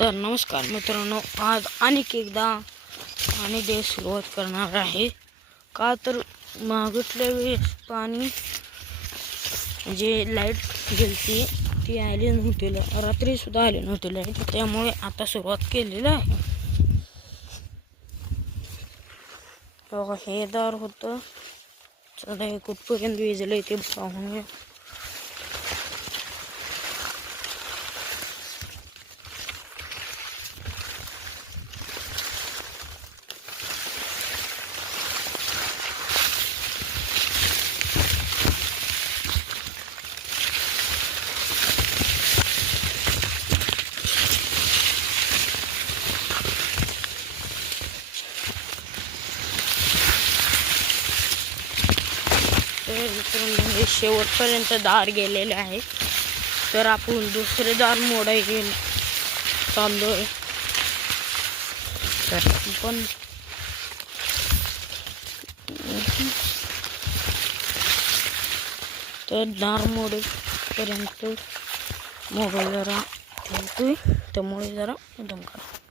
तर नमस्कार मित्रांनो, आज एकदा डे सुरुवात करणार आहे. का तर मागच्या वेळेस पाणी जे लाईट गेलती ती आली नव्हती, रात्री सुद्धा आली नव्हती लाईट, त्यामुळे आता सुरुवात केलेली आहे. बघा हे दार होतं, सध्या कुठपर्यंत विजलं ते पाहून. तर शेवटपर्यंत दार गेलेले आहे. तर आपण दुसरे दार मोडायला चाललोय. तर आपण दार मोडेपर्यंत मोबाईल जरा ठेवतोय, त्यामुळे जरा दम करा.